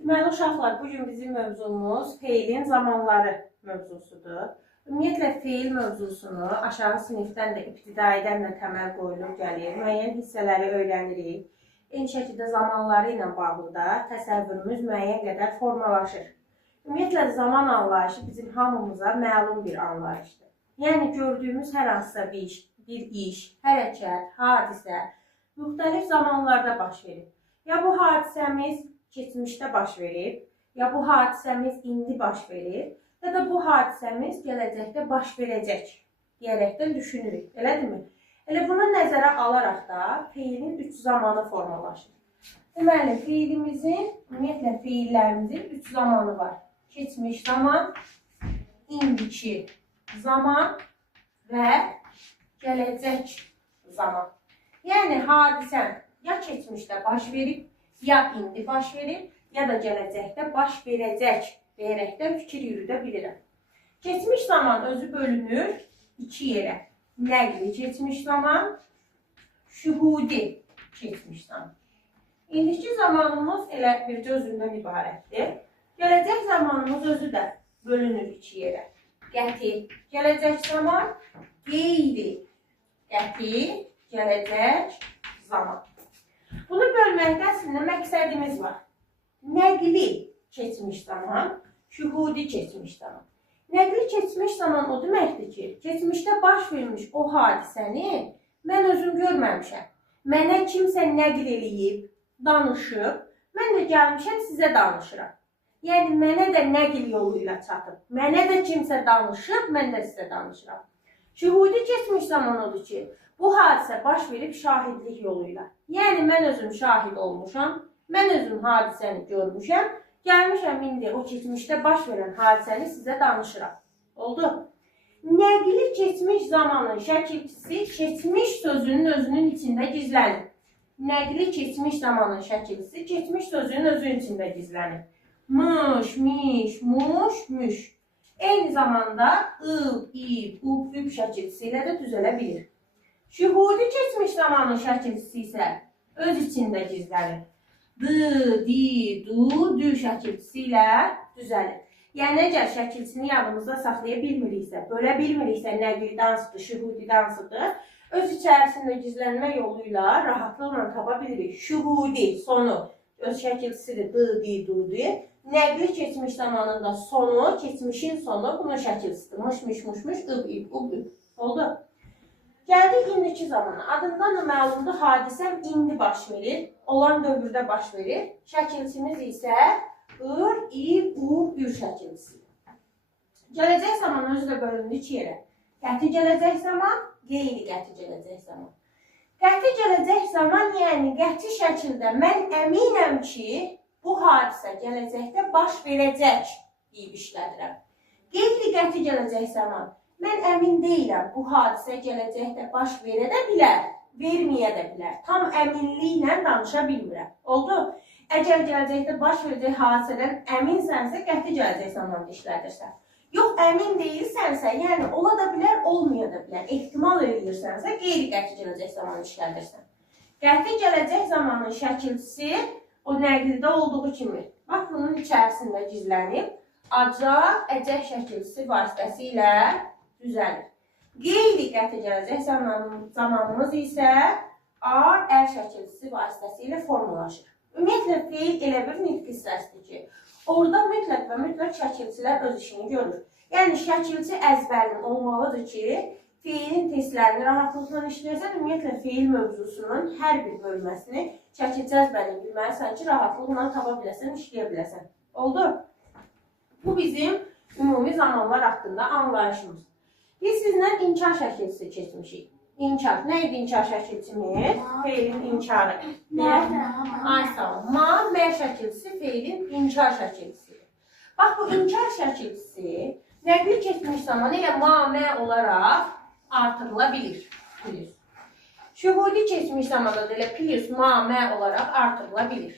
Deməli uşaqlar, bugün bizim mövzumuz feilin zamanları mövzusudur. Ümumiyyətlə feil mövzusunu aşağı sinifdən də ibtidaidən də təməl qoyulub gəlir. Müəyyən hissələri öyrənirik. Eyni şəkildə zamanları ilə bağlı da təsəvvürümüz müəyyən qədər formalaşır. Ümumiyyətlə zaman anlayışı bizim hamımıza məlum bir anlayışdır. Yəni gördüyümüz hər hansısa bir iş, hərəkət, hadisə müxtəlif zamanlarda baş verir. Ya bu hadisəmiz keçmişdə baş verib, ya bu hadisəmiz indi baş verir, ya da bu hadisəmiz gələcəkdə baş verəcək deyərəkdən düşünürük, elədirmi? Elə bunu nəzərə alaraq da feilin 3 zamanı formalaşır. Deməli, feilimizin, ümumiyyətlə feillərimizin 3 zamanı var. Keçmiş zaman, indiki zaman və gələcək zaman. Yəni, hadisən ya keçmişdə baş verib, ya indi baş verir, ya da gələcəkdə baş verəcək deyərəkdən fikir yürüdə bilirəm. Keçmiş zaman özü bölünür 2 yerə. Nəqli keçmiş zaman, şühudi keçmiş zaman. İndiki zamanımız elə bircə özündən ibarətdir. Gələcək zamanımız özü də bölünür 2 yerə. Qəti gələcək zaman, qeyri qəti gələcək zaman. Bunu bölməkdə əslində məqsədimiz var. Nəqli keçmiş zaman, şühudi keçmiş zaman. Nəqli keçmiş zaman o deməkdir ki, keçmişdə baş vermiş o hadisəni mən özüm görməmişəm. Mənə kimsə nəql eləyib, danışıb, mən də gəlmişəm sizə danışıram. Yəni, mənə də nəql yolu ilə çatıb. Mənə də kimsə danışıb, mən də sizə danışıram. Şühudi keçmiş zaman odur ki, bu hadisə baş verib şahidlik yoluyla. Yəni, mən özüm şahid olmuşam, mən özüm hadisəni görmüşəm, gəlmişəm indi o keçmişdə baş verən hadisəni sizə danışıram. Oldu? Nəqli keçmiş zamanın şəkilçisi keçmiş sözünün özünün içində gizlənir. Nəqli keçmiş zamanın şəkilçisi keçmiş sözünün özünün içində gizlənir. Mış, miş, muş, müş. Eyni zamanda ıb, ib, ub, üb şəkilçisi ilə də düzələ bilir. Şühudi keçmiş zamanın şəkilçisi isə öz içində gizlənir. D, di, du, dü şəkilçisi ilə düzəlir. Yəni, əgər şəkilçini yadımızda saxlaya bilmiriksə, bölə bilmiriksə nəqlidansıdır, şühudidansıdır, öz içərisində gizlənmə yoluyla rahatlıqla tapa bilirik. Şühudi sonu öz şəkilçisidir, d, di, du, di. Nəqli keçmiş zamanında sonu, keçmişin sonu bunun şəkilçisidir. Mış, miş, muş, muş, ıb, ib, ub, üb. Oldu? Gəldik indiki zamana. Adından da məlumdur, hadisəm indi baş verir, olan dövrdə baş verir. Şəkilçimiz isə ır, ir, ur, ür şəkilçisidir. Gələcək zaman özü də bölündü 2 yerə. Qəti gələcək zaman, qeyri qəti gələcək zaman. Qəti gələcək zaman, yəni qəti şəkildə mən əminəm ki, bu hadisə gələcəkdə baş verəcək deyib işlədirəm. Qeyri qəti gələcək zaman, mən əmin deyiləm, bu hadisə gələcəkdə baş verə də bilər, verməyə də bilər. Tam əminliklə danışa bilmirəm. Oldu? Əgər gələcəkdə baş verəcək hadisədən əminsənsə, qəti gələcək zamanda işlədirsən. Yox, əmin deyilsənsə, yəni ola da bilər, olmaya da bilər. Ehtimal edirsənsə, qeyri qəti gələcək zamanı işlədirsən. Qəti gələcək zamanın şəkilçisi o nəqlidə olduğu kimi, bax bunun içərisində gizlənib, aca, əcək şəkilçisi vasitəsilə düzəlir. Qeyri qəti gələcək zamanımız isə ar, əl şəkilçisi vasitəsilə formalaşır. Ümumiyyətlə, feil elə bir nitq hissəsidir ki, orada mütləq və mütləq şəkilçilər öz işini görür. Yəni, şəkilçi əzbərin olmalıdır ki, feilin testlərini rahatlıqla işləyərsən, ümumiyyətlə, feil mövzusunun hər bir bölməsini şəkilçi əzbərini bilməlisən ki, rahatlıqla tapa biləsən, işləyə biləsən. Oldu? Bu bizim ümumi zamanlar haqqında anlayışımız. Biz sizlə inkar şəkilçisi keçmişik. İnkar. Nə idi inkar şəkilçimiz? Feilin inkarı. Ay sağ ol. Ma, mə şəkilçisi feilin inkar şəkilçisidir. Bax, bu inkar şəkilçisi nəqli keçmiş zaman elə ma, mə olaraq artırıla bilir. Şühudi keçmiş zamanda da elə plus, ma, mə olaraq artırıla bilir.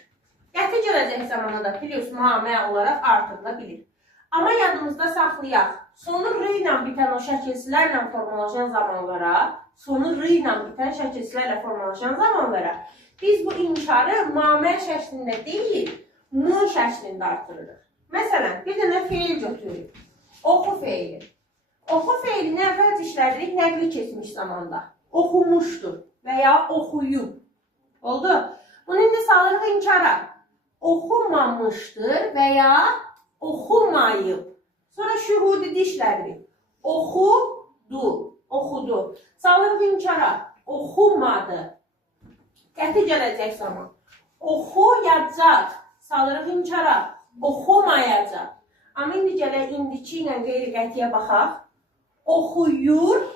Qəti gələcək zamanda da plus, ma, mə olaraq artırıla bilir. Amma yadımızda saxlayaq, sonu r ilə bitən o şəkilçilərlə formalaşan zamanlara, sonu r ilə bitən şəkilçilərlə formalaşan zamanlara biz bu inkarı mamə şəklində deyil, M şəklində artırırıq. Məsələn, bir dənə feil götürürük. Oxu feili. Oxu feilini əvvəlcə işlədirik nəqli keçmiş zamanda. Oxumuşdur və ya oxuyub. Oldu? Bunu indi salırıq inkara. Oxumamışdır və ya oxumayıb. Sonra şühudi işlədirik. Oxudu. Oxudu. Salırıq inkara. Oxumadı. Qəti gələcək zaman. Oxuyacaq. Salırıq inkara. Oxumayacaq. Amma indi gələk indiki ilə qeyri-qətiyə baxaq. Oxuyur.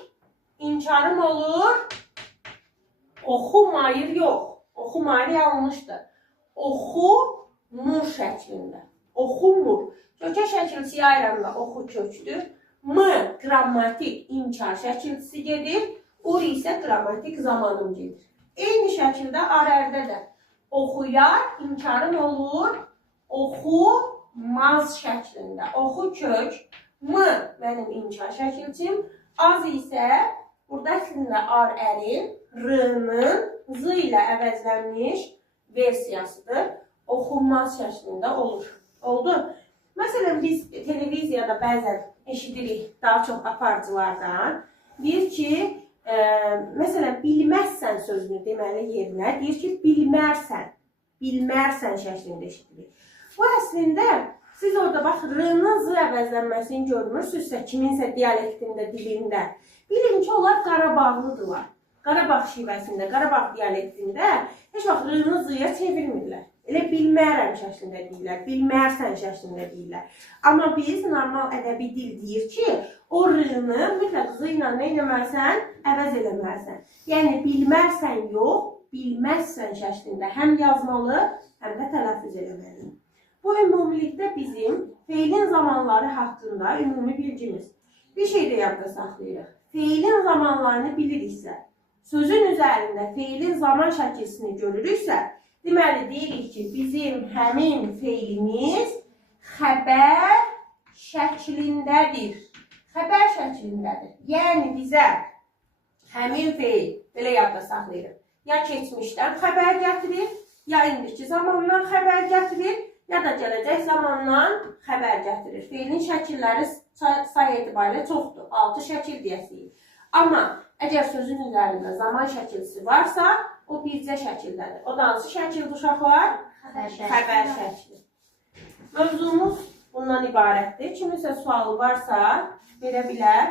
İnkarım olur. Oxumayır yox. Oxumayır yanlışdır. Oxumur şəklində. Oxumur. Kökə şəkilçiyə ayıranla oxu kökdür. M qrammatik inkar şəkilçisi gedir. Ur isə qrammatik zamanım gedir. Eyni şəkildə arərdə də oxuyar, inkarım olur. Oxumaz şəklində. Oxu kök. M mənim inkar şəkilçim. Az isə burada əslində ar-ərin, r-nın z ilə əvəzlənmiş versiyasıdır. Oxunmaz şəklində olur. Oldu? Məsələn, biz televiziyada bəzən eşidirik daha çox aparıcılardan. Deyir ki, məsələn, bilməzsən sözünü deməli yerinə, deyir ki, bilmərsən. Bilmərsən şəklində eşidirik. Bu əslində, siz orada bax, r-nın z əvəzlənməsini görmürsünüzsə, kiminsə dialektində, dilində, bilin ki, onlar Qarabağlıdırlar. Qarabağ şivəsində, Qarabağ dialektində heç vaxt r-nı z-ya çevirmirlər. Elə bilmərəm şəklində deyirlər, bilmərsən şəklində deyirlər. Amma biz normal ədəbi dil deyir ki, o r-nı mütləq z ilə nə eləməlisən, əvəz eləməlisən. Yəni, bilmərsən yox, bilməzsən şəklində həm yazmalı, həm də tələffüz eləməli. Bu, ümumilikdə bizim feilin zamanları haqqında ümumi bilgimiz. Bir şey də yadda saxlayırıq. Feilin zamanlarını biliriksə, sözün üzərində feilin zaman şəkilsini görürüksə, deməli, deyirik ki, bizim həmin feilimiz xəbər şəklindədir. Xəbər şəklindədir. Yəni, bizə həmin feil, belə yadda saxlayırıq, ya keçmişdən xəbər gətirir, ya indiki zamandan xəbər gətirir, ya da gələcək zamandan xəbər gətirir. Feilin şəkilləri say etibarilə çoxdur. 6 şəkil deyəsiyik. Amma əgər sözün üzərində zaman şəkilsi varsa, o bircə şəkildədir. O da hansı şəkildir uşaqlar? Xəbər şəkli. Mövzumuz bundan ibarətdir. Kiminsə sualı varsa verə bilər.